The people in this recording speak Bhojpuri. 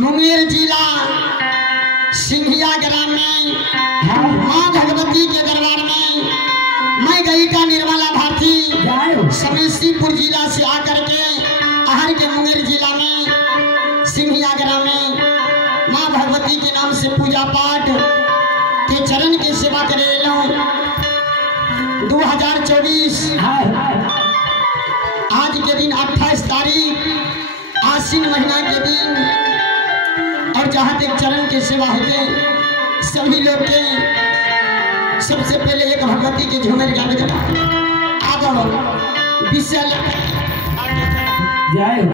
मुंगेर जिला सिंघिया ग्राम में माँ भगवती के दरबार में मैं गई का निर्मला भारती समेशीपुर जिला से आकर के आहर के मुंगेर जिला में सिंघिया ग्राम में माँ भगवती के नाम से पूजा पाठ के चरण की सेवा करे 2024 आज के दिन 28 तारीख आश्विन महीना के दिन और जहाँ तक चरण की सेवा होते सभी लोग के सबसे पहले एक भगवती के झूमर गावे आगो विशल